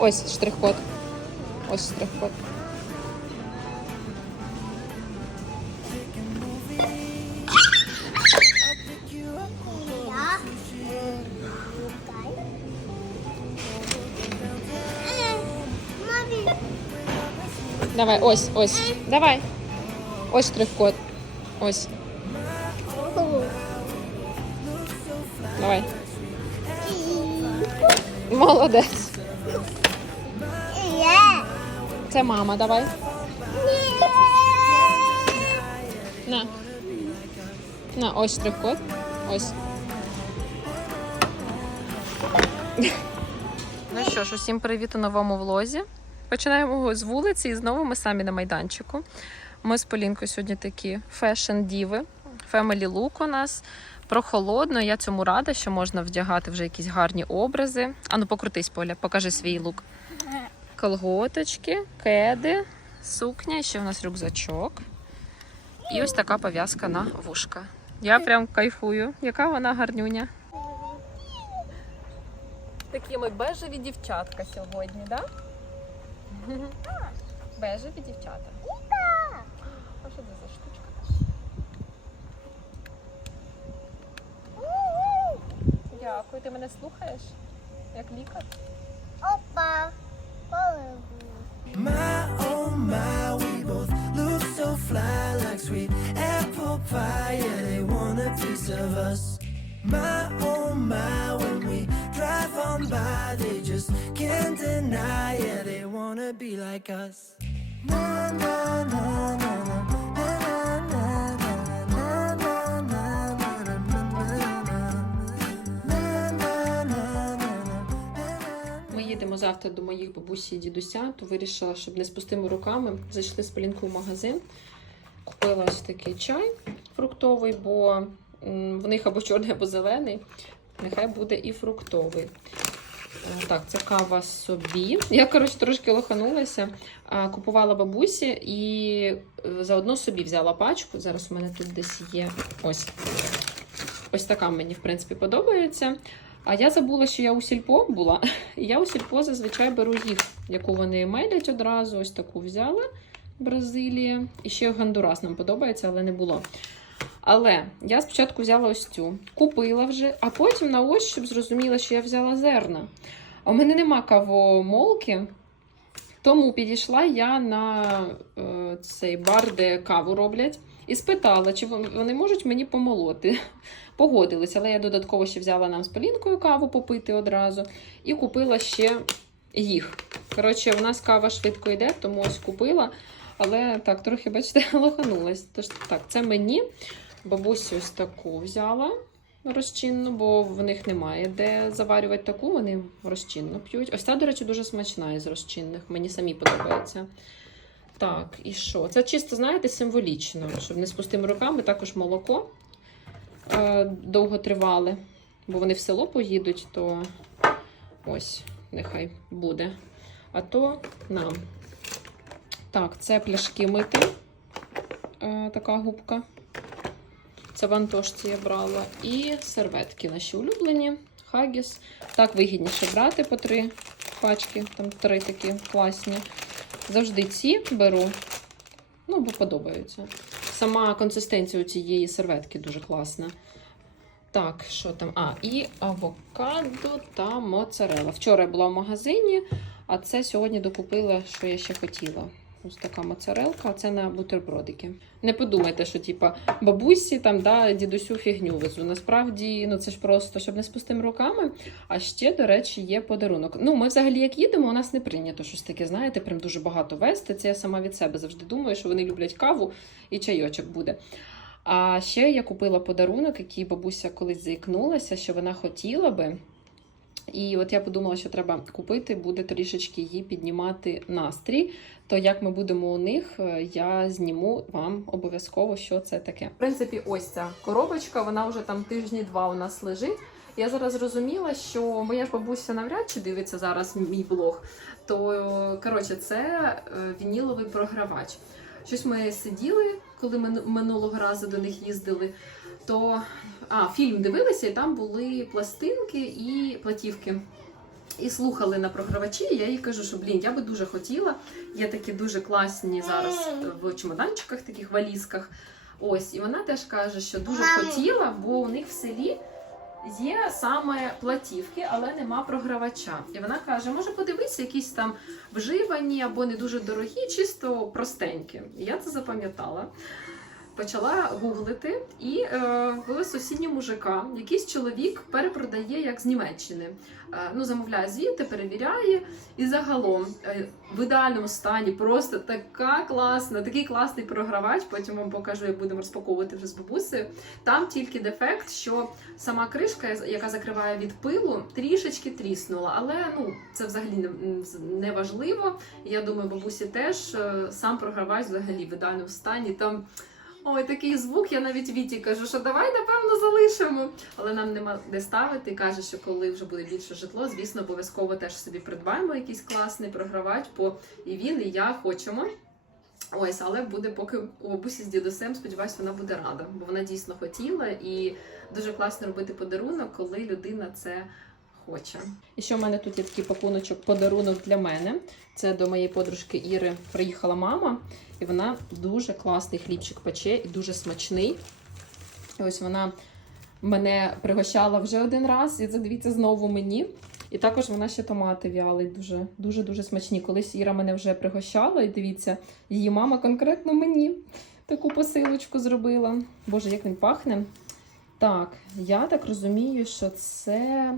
Ось штрих-код. Ось штрих-код. Давай, ось, ось. Давай. Ось штрих-код. Ось. Давай. Молодець. Це мама, давай. На. На, ось штрих-код. Ось. Ну що ж, усім привіт у новому влозі. Починаємо з вулиці і знову ми самі на майданчику. Ми з Полінкою сьогодні такі фешн-діви. Family look у нас. Прохолодно, я цьому рада, що можна вдягати вже якісь гарні образи. Ану, покрутись, Поля, покажи свій лук. Колготочки, кеди, сукня, ще в нас рюкзачок. І ось така пов'язка на вушка. Я прям кайфую. Яка вона гарнюня. Такі ми бежеві дівчатка сьогодні, так? Да? Бежеві дівчата. А що це за штучка? Дякую, ти мене слухаєш? Як лікар? Опа. My oh my, we both look so fly like sweet apple pie. Yeah, they want a piece of us. My oh my, when we drive on by, they just can't deny. Yeah, they wanna be like us. Na na na na. Завтра до моїх бабусі і дідуся, то вирішила, щоб не з пустими руками. Зайшли з Полінкою в магазин. Купила ось такий чай фруктовий, бо в них або чорний, або зелений. Нехай буде і фруктовий. Е, Так, це кава собі. Я, коротше, трошки лоханулася. Купувала бабусі і е, заодно собі взяла пачку. Зараз у мене тут десь є ось. Ось така мені, в принципі, подобається. А я забула, що я у сільпо була. І я у сільпо зазвичай беру їх, яку вони мелять одразу. Ось таку взяла Бразилія. І ще Гондурас нам подобається, але не було. Але я спочатку взяла ось цю, купила вже, а потім на ощуп зрозуміла, що я взяла зерна. А у мене нема кавомолки, тому підійшла я на е, цей бар, де каву роблять, і спитала, чи вони можуть мені помолоти. Погодились, але я додатково ще взяла нам з Полінкою каву попити одразу і купила ще їх. Коротше, у нас кава швидко йде, тому ось купила. Але так, трохи, бачите, лоханулась. Тож так, це мені. Бабусі ось таку взяла розчинну, бо в них немає де заварювати таку, вони розчинно п'ють. Ось та, до речі, дуже смачна із розчинних. Мені самі подобається. Так, і що? Це чисто, знаєте, символічно, щоб не з пустими руками, також молоко е, довго тривале, бо вони в село поїдуть, то ось, нехай буде. А то нам. Так, це пляшки мити. Е, така губка. Це в Антошці я брала. І серветки наші улюблені. Хагіс. Так вигідніше брати по три пачки. Там три такі класні. Завжди ці беру. Ну, бо подобаються. Сама консистенція у цієї серветки дуже класна. Так, що там? А, і авокадо та моцарела. Вчора я була в магазині, а це сьогодні докупила, що я ще хотіла. Ось така моцарелка, а це на бутербродики. Не подумайте, що типа бабусі там да, дідусю фігню везу. Насправді, ну це ж просто щоб не з пустими руками. А ще, до речі, є подарунок. Ну, ми взагалі як їдемо, у нас не прийнято щось таке, знаєте, прям дуже багато вести. Це я сама від себе завжди думаю, що вони люблять каву і чайочок буде. А ще я купила подарунок, який бабуся колись заікнулася, що вона хотіла би. І от я подумала, що треба купити, буде трішечки їй піднімати настрій. То як ми будемо у них, е, я зніму вам обов'язково, що це таке. В принципі, ось ця коробочка, вона вже там тижні два у нас лежить. Я зараз зрозуміла, що моя бабуся навряд чи дивиться зараз мій блог. То коротше, це е, вініловий програвач. Щось ми сиділи, коли ми минулого разу до них їздили. То а, фільм дивилися, і там були пластинки і платівки. І слухали на програвачі. і Я їй кажу, що блін, я би дуже хотіла. Є такі дуже класні зараз в чемоданчиках, таких валізках. Ось, і вона теж каже, що дуже хотіла, бо у них в селі є саме платівки, але нема програвача. І вона каже: може, подивись, якісь там вживані або не дуже дорогі, чисто простенькі. Я це запам'ятала. Почала гуглити, і е, в сусідньому ЖК якийсь чоловік перепродає як з Німеччини. Е, ну, замовляє звідти, перевіряє. І загалом е, в ідеальному стані просто така класна, такий класний програвач. Потім вам покажу, як будемо розпаковувати вже з бабусею. Там тільки дефект, що сама кришка, яка закриває від пилу, трішечки тріснула. Але ну це взагалі не, важливо. Я думаю, бабусі теж сам програвач взагалі в ідеальному стані. Там ой, такий звук. Я навіть Віті кажу, що давай напевно залишимо. Але нам нема де ставити. Каже, що коли вже буде більше житло, звісно, обов'язково теж собі придбаємо якийсь класний програвач, бо і він, і я хочемо. Ось, але буде поки у бабусі з дідусем. Сподіваюсь, вона буде рада, бо вона дійсно хотіла і дуже класно робити подарунок, коли людина це хоче. І ще в мене тут є такий пакуночок подарунок для мене. Це до моєї подружки Іри приїхала мама, і вона дуже класний хлібчик пече і дуже смачний. І ось вона мене пригощала вже один раз, і дивіться знову мені. І також вона ще томати вялить дуже дуже дуже смачні. Колись Іра мене вже пригощала, і дивіться, її мама конкретно мені таку посилочку зробила. Боже, як він пахне. Так, я так розумію, що це.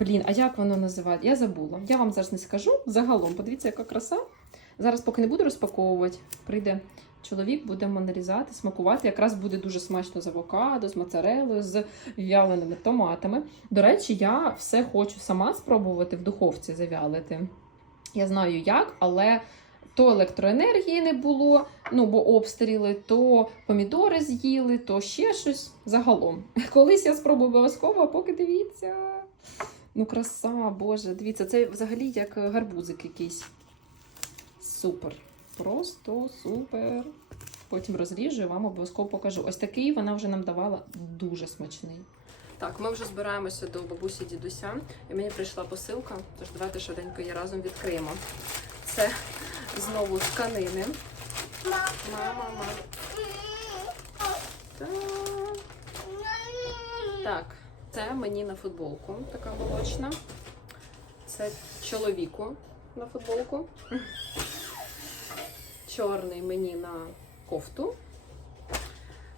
Блін, а як воно називається? Я забула. Я вам зараз не скажу. Загалом, подивіться, яка краса. Зараз, поки не буду розпаковувати, прийде чоловік, будемо нарізати, смакувати. Якраз буде дуже смачно з авокадо, з моцарелою, з вяленими томатами. До речі, я все хочу сама спробувати в духовці завялити. Я знаю як, але то електроенергії не було, ну бо обстріли, то помідори з'їли, то ще щось загалом. Колись я спробую обов'язково, а поки дивіться. Ну, краса, боже, дивіться, це взагалі як гарбузик якийсь. Супер. Просто супер. Потім розріжу і вам обов'язково покажу. Ось такий вона вже нам давала дуже смачний. Так, ми вже збираємося до бабусі дідуся, і мені прийшла посилка, тож давайте швиденько її разом відкриємо. Це знову тканини. Мама, мама. Так. Так, це мені на футболку, така молочна. Це чоловіку на футболку. Чорний мені на кофту.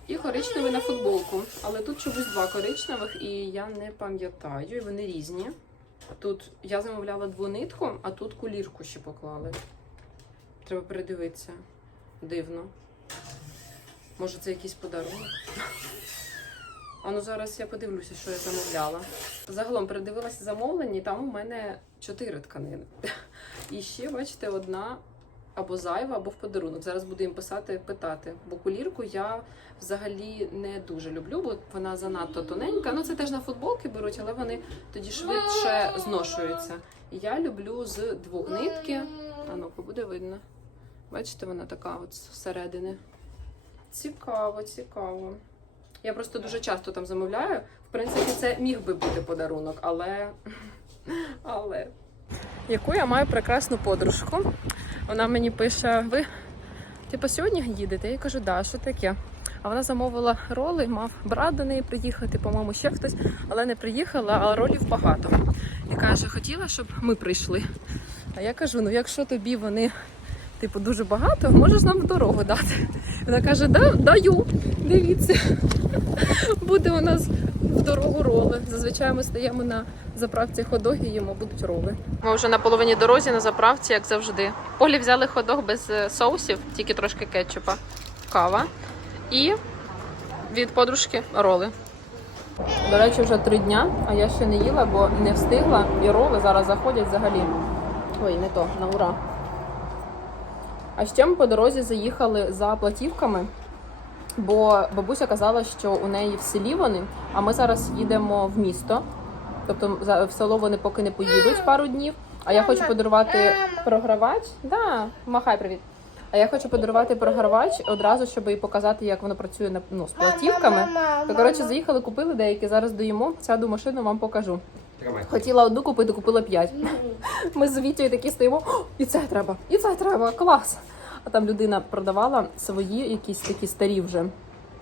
І коричневий на футболку. Але тут чомусь два коричневих, і я не пам'ятаю, і вони різні. Тут я замовляла двонитку, а тут кулірку ще поклали. Треба передивитися. Дивно. Може, це якийсь подарунок? А ну зараз я подивлюся, що я замовляла. Загалом передивилася замовлення, і там у мене чотири тканини. І ще, бачите, одна або зайва, або в подарунок. Зараз буду їм писати, питати. Бо кулірку я взагалі не дуже люблю, бо вона занадто тоненька. Ну це теж на футболки беруть, але вони тоді швидше зношуються. Я люблю з двох нитки. А ну-ка буде видно. Бачите, вона така от зсередини. Цікаво, цікаво. Я просто дуже часто там замовляю. В принципі, це міг би бути подарунок, але. але. Яку я маю прекрасну подружку. Вона мені пише: ви типу сьогодні їдете? Я кажу, да, що таке? А вона замовила роли, мав брат до неї приїхати, по-моєму, ще хтось, але не приїхала, а ролів багато. І каже, хотіла, щоб ми прийшли. А я кажу: ну якщо тобі вони типу дуже багато, можеш нам дорогу дати. Вона каже, да, даю. Дивіться. Буде у нас в дорогу роли. Зазвичай ми стаємо на заправці ходоги, їмо будуть роли. Ми вже на половині дорозі на заправці, як завжди. Полі взяли ходох без е, соусів, тільки трошки кетчупа, кава і від подружки роли. До речі, вже три дня, а я ще не їла, бо не встигла. І роли зараз заходять взагалі. Ой, не то, на ура. А ще ми по дорозі заїхали за платівками, бо бабуся казала, що у неї в селі вони, а ми зараз їдемо в місто. Тобто за- в село вони поки не поїдуть пару днів. А я хочу подарувати програвач. Да, махай привіт. А я хочу подарувати програвач одразу, щоб їй показати, як воно працює на- ну, з платівками. То коротше, заїхали, купили деякі. Зараз доїмо. Сяду в машину, вам покажу. Хотіла одну купити, купила п'ять. Ми з Вітєю такі стоїмо, і це треба, і це треба, клас. А там людина продавала свої якісь такі старі вже,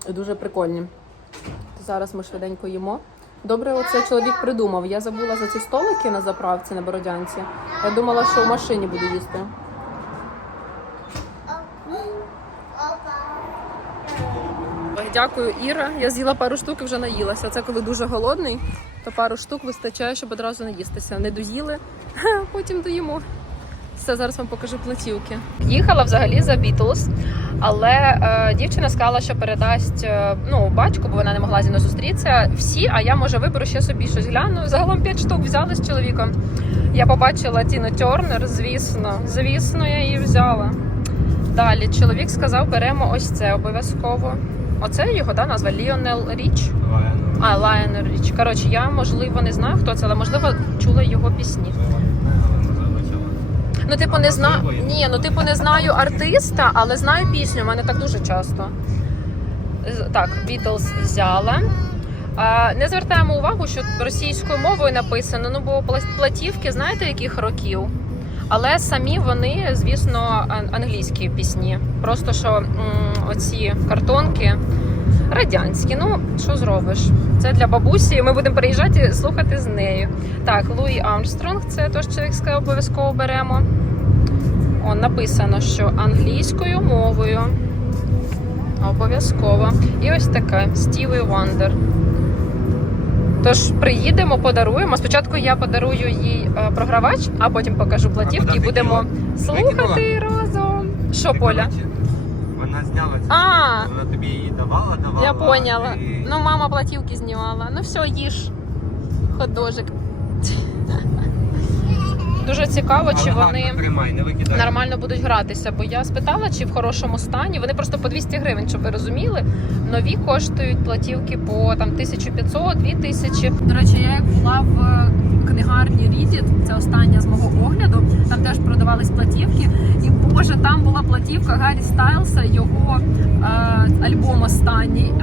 дуже прикольні. Зараз ми швиденько їмо. Добре, оце чоловік придумав. Я забула за ці столики на заправці на Бородянці. Я думала, що в машині буду їсти. Дякую, Іра. Я з'їла пару штук і вже наїлася. Це коли дуже голодний, то пару штук вистачає, щоб одразу наїстися. Не доїли, потім доїмо. Все, зараз вам покажу платівки. Їхала взагалі за Бітлз, але е, дівчина сказала, що передасть е, ну, батьку, бо вона не могла зі мною зустрітися. Всі, а я може виберу ще собі щось гляну. Загалом 5 штук взяли з чоловіком. Я побачила Тіну Тернер, звісно, звісно, я її взяла. Далі чоловік сказав, беремо ось це обов'язково. Оце його да, назва Ліонел Річ. А, Лайонел Річ. Коротше, я можливо не знаю, хто це, але можливо чула його пісні. Ну, типу, не знаю. Ні, ну типу не знаю артиста, але знаю пісню. У мене так дуже часто. Так, Beatles взяла. Не звертаємо увагу, що російською мовою написано, ну бо пла- платівки, знаєте, яких років? Але самі вони, звісно, англійські пісні. Просто що оці картонки радянські. Ну, що зробиш? Це для бабусі. Ми будемо приїжджати і слухати з нею. Так, Луї Армстронг, це теж чоловік обов'язково беремо. Он написано, що англійською мовою. Обов'язково. І ось таке Стіві Вандер. Тож приїдемо, подаруємо. Спочатку я подарую їй е, програвач, а потім покажу платівки і будемо слухати разом. Що, Поля? Вона зняла цю. А. штуку, Вона тобі її давала, давала. Я поняла. і- Ну, мама платівки знімала. Ну все, їж. Ходожик. Дуже цікаво, чи Але вони гарно тримай, не викидай. нормально будуть гратися. Бо я спитала, чи в хорошому стані. Вони просто по 200 гривень, щоб ви розуміли. Нові коштують платівки по там 1500, 2000. До речі, я як була в книгарні Reddit, це остання з мого огляду. Там теж продавались платівки. І боже, там була платівка Гаррі Стайлса, його е, альбом останній.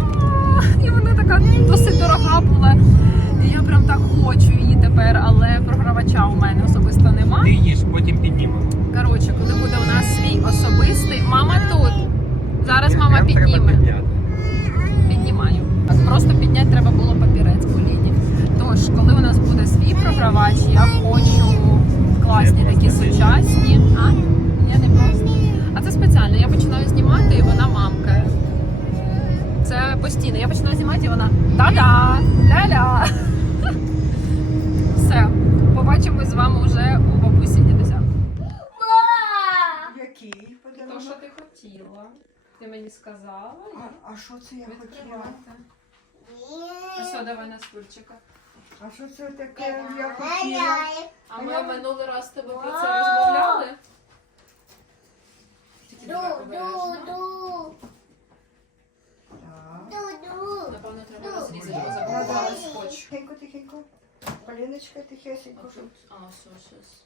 І вона така досить дорога була. І я прям так хочу її тепер, але програвача у мене особисто нема. Ти їж, потім піднімемо. Коротше, коли буде у нас свій особистий, мама тут. Зараз мама підніме. Піднімаю. Просто підняти треба було лінії. Тож, коли у нас буде свій програвач, я хочу класні такі сучасні. А? Я не просто. А це спеціально. Я починаю знімати і вона мамкає. Це постійно. Я починаю знімати і вона да-да, ля-ля. Все. Побачимось з вами вже у бабусі дідуся. Який То, що ти хотіла. Ти мені сказала. А, а що це я хотіла? Все, давай на стульчика. А що це таке я хотіла? А ми минулий раз з тобою про це розмовляли. Тільки давай обережно. Так. Напевно, треба розрізати, бо заблокували скотч. Тихенько, тихенько. Поліночка, тихесенько. А щоб- тут, а, все, щось.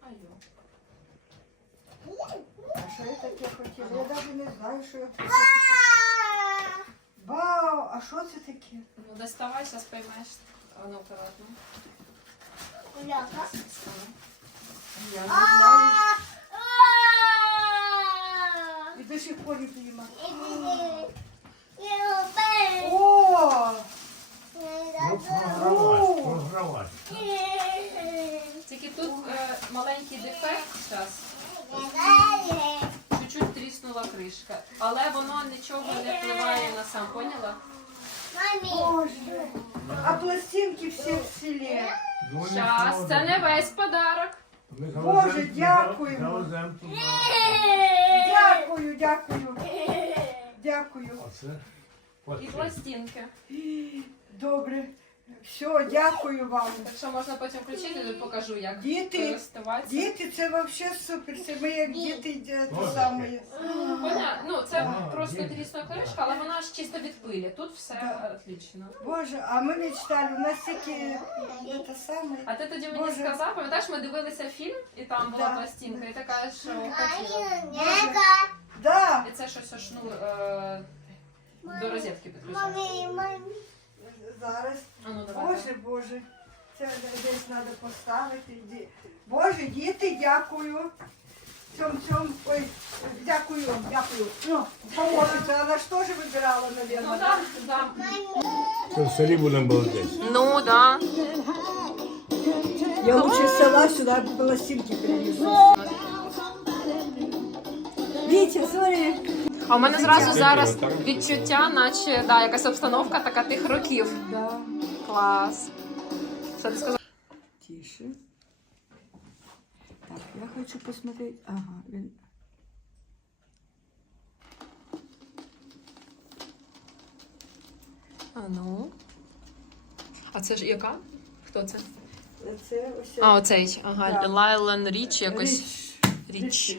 Айо. А що я таке хотіла? Я навіть не знаю, що я хотіла. Вау, а що це таке? Ну, доставай, зараз поймеш. А ну, акуратно. Я не знаю. І до сих пор не поїма. О! О! Тільки тут е, маленький дефект зараз. Тріснула кришка. Але воно нічого не впливає на сам, поняла? Боже. А пластинки всі в селі. Щас, це не весь подарок. Боже, дякую. Дякую, дякую. Дякую. І пластинки. Добре. Все, дякую вам. Так що можна потім включити і покажу, як Діти, користуватися. Діти, це взагалі супер. Це ми як діти те саме. Ну, це А, просто трісна кришка, але вона ж чисто від пилі. Тут все Да. отлично. Боже, а ми мечтали, у нас тільки те саме. А ти тоді мені Боже. сказав, пам'ятаєш, ми дивилися фільм, і там була Да. пластинка, і така, що хотіла. Да, І це щось шнур е... до розетки підключається. Зараз. А ну Боже, Боже. Це десь треба поставити. Ді- Боже, діти, дякую. Цьом, цьом, ой, дякую вам, дякую. Ну, поможете, вона ж теж вибирала, Ну мабуть. да, да. Це в селі будемо балдеть. Ну да. Я лучше з села сюди пластинки привезу. Вітя, сорі. А у мене зразу зараз відчуття, наче да, якась обстановка така тих років. Да. Клас. Що ти сказав? Тише. Так, я хочу посмотреть. Ага, він. А ну. А це ж яка? Хто це? Це ось. А, оцей. Ага, Да. Лайлен Річ якось. Річ. Річ.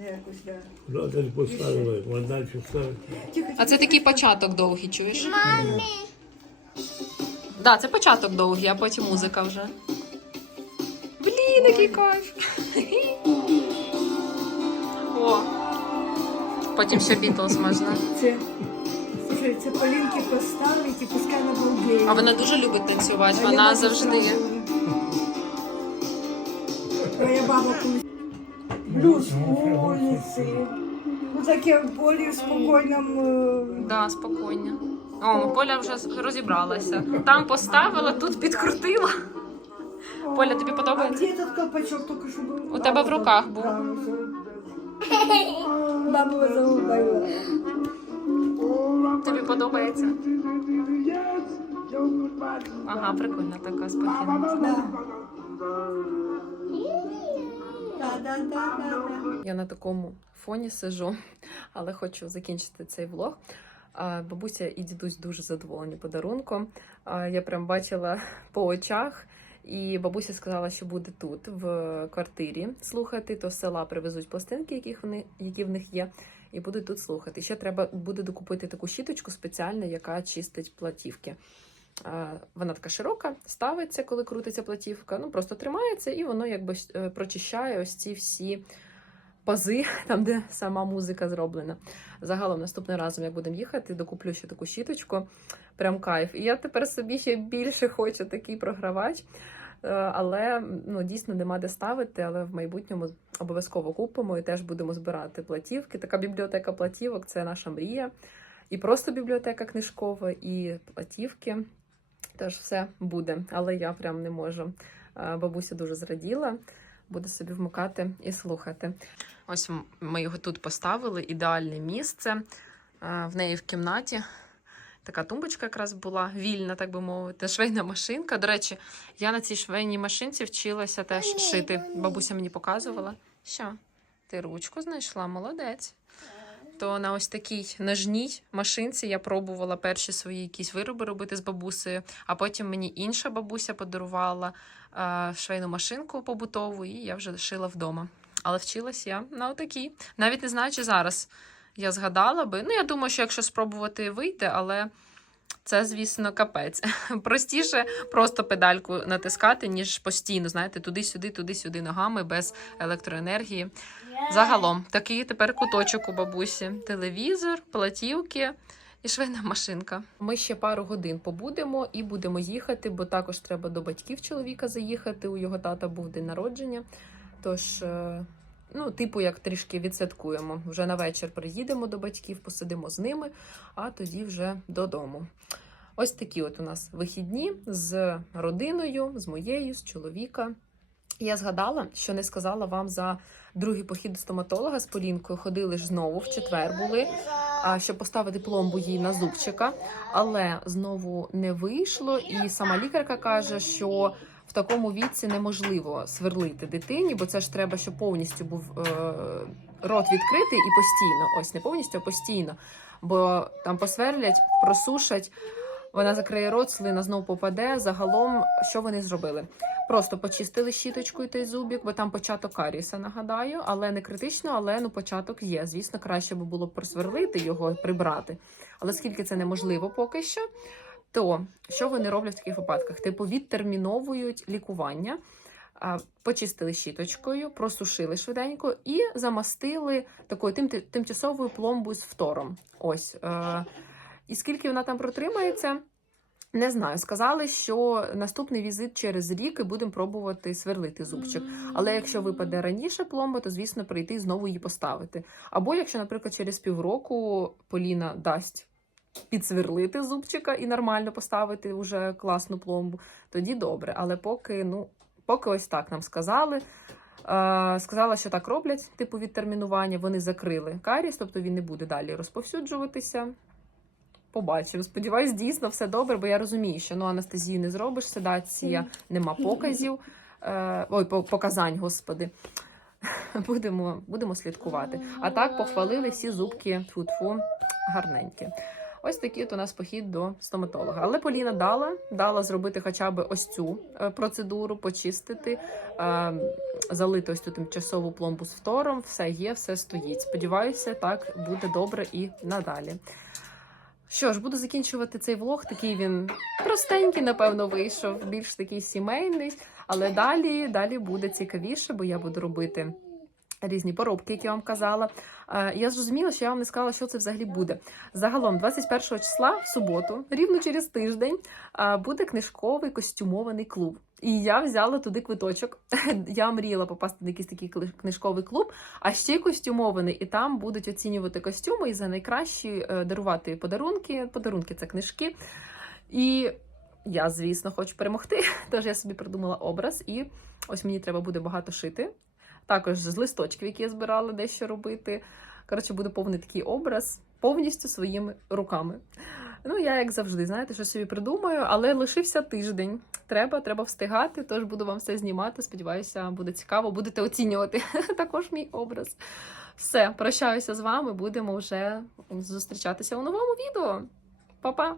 Не якось, да. Куди ти поставила, вона далі ставить. А це такий початок довгий, чуєш? Мамі. Да, це початок довгий, а потім музика вже. Блін, який кайф. О. Потім ще Бітлз можна. Це, слушай, це Полінки поставить і пускай на балдеє. А вона дуже любить танцювати, вона завжди. Моя баба колись. Блюз вулиці. Ну таке в более спокійному. е, Да, спокійно. О, Поля вже розібралася. Там поставила, тут підкрутила. Поля, тобі А подобається? где этот колпачок только что был? У тебе в руках був. Бабу загубила. Тобі подобається? Ага, прикольно така спокійна. Да. Я на такому фоні сижу, але хочу закінчити цей влог. Бабуся і дідусь дуже задоволені подарунком. Я прям бачила по очах. І бабуся сказала, що буде тут, в квартирі, слухати, то з села привезуть пластинки, яких вони, які в них є, і будуть тут слухати. Ще треба буде докупити таку щіточку спеціальну, яка чистить платівки. А, Вона така широка, ставиться, коли крутиться платівка. Ну просто тримається, і воно якби е, прочищає ось ці всі пази, там, де сама музика зроблена. Загалом наступним разом, як будемо їхати, докуплю ще таку щіточку. Прям кайф. І я тепер собі ще більше хочу такий програвач. Е, Але ну, дійсно нема де ставити, але в майбутньому обов'язково купимо і теж будемо збирати платівки. Така бібліотека платівок це наша мрія. І просто бібліотека книжкова, і платівки. Теж все буде. Але я прям не можу. Е, Бабуся дуже зраділа. Буду собі вмикати і слухати. Ось ми його тут поставили. Ідеальне місце. Е, В неї в кімнаті така тумбочка якраз була вільна, так би мовити. Швейна машинка. До речі, я на цій швейній машинці вчилася теж шити. Бабуся мені показувала. Що? Ти ручку знайшла? Молодець. То на ось такій ножній машинці я пробувала перші свої якісь вироби робити з бабусею, а потім мені інша бабуся подарувала е, швейну машинку побутову, і я вже шила вдома. Але вчилась я на отакій. Навіть не знаю, чи зараз я згадала би. Ну, я думаю, що якщо спробувати вийти, але це, звісно, капець. Простіше просто педальку натискати, ніж постійно, знаєте, туди-сюди, туди-сюди ногами без електроенергії. Загалом, такий тепер куточок у бабусі: телевізор, платівки і швейна машинка. Ми ще пару годин побудемо і будемо їхати, бо також треба до батьків чоловіка заїхати. У його тата був день народження. Тож, е, ну, типу, як трішки відсвяткуємо. Вже на вечір приїдемо до батьків, посидимо з ними, а тоді вже додому. Ось такі от у нас вихідні з родиною, з моєю, з чоловіка. Я згадала, що не сказала вам за другий похід до стоматолога з Полінкою. Ходили ж знову в четвер були, щоб поставити пломбу їй на зубчика, але знову не вийшло. І сама лікарка каже, що в такому віці неможливо сверлити дитині, бо це ж треба, щоб повністю був е, рот відкритий і постійно. Ось не повністю, а постійно. Бо там посверлять, просушать. Вона закриє рот, слина знов попаде. Загалом, що вони зробили? Просто почистили щіточкою той зубік, бо там початок каріса, нагадаю, але не критично, але ну початок є. Звісно, краще би було просверлити його, прибрати. Але скільки це неможливо поки що, то що вони роблять в таких випадках? Типу відтерміновують лікування. Почистили щіточкою, просушили швиденько і замастили такою тим, тимчасовою пломбою з фтором. Ось. Е, і скільки вона там протримається, Не знаю, сказали, що наступний візит через рік і будемо пробувати сверлити зубчик. Але якщо випаде раніше пломба, то звісно прийти і знову її поставити. Або якщо, наприклад, через півроку Поліна дасть підсверлити зубчика і нормально поставити вже класну пломбу, тоді добре. Але поки, ну, поки ось так нам сказали. Сказала, що так роблять, типу відтермінування. Вони закрили каріс, тобто він не буде далі розповсюджуватися. Побачимо. Сподіваюсь, дійсно все добре, бо я розумію, що ну анестезію не зробиш, седація, нема показів. Е, ой, показань, господи. Будемо, будемо слідкувати. А так похвалили всі зубки тфу-тфу, гарненькі. Ось такий от у нас похід до стоматолога. Але Поліна дала, дала зробити хоча б ось цю е, процедуру, почистити, е, залити ось цю тимчасову пломбу з фтором. Все є, все стоїть. Сподіваюся, так буде добре і надалі. Що ж, буду закінчувати цей влог. Такий він простенький, напевно, вийшов, більш такий сімейний. Але далі, далі буде цікавіше, бо я буду робити різні поробки, які я вам казала. Е, Я зрозуміла, що я вам не сказала, що це взагалі буде. Загалом, 21 числа в суботу, рівно через тиждень, е, буде книжковий костюмований клуб. І я взяла туди квиточок. Я мріяла попасти на якийсь такий книжковий клуб, а ще й костюмований. І там будуть оцінювати костюми і за найкращі е, дарувати подарунки. Подарунки це книжки. І я, звісно, хочу перемогти. Тож я собі придумала образ, і ось мені треба буде багато шити. Також з листочків, які я збирала, дещо робити. Коротше, буде повний такий образ повністю своїми руками. Ну, я, як завжди, знаєте, що собі придумаю, але лишився тиждень. Треба, треба встигати, тож буду вам все знімати. Сподіваюся, буде цікаво. Будете оцінювати також мій образ. Все, прощаюся з вами. Будемо вже зустрічатися у новому відео. Па-па!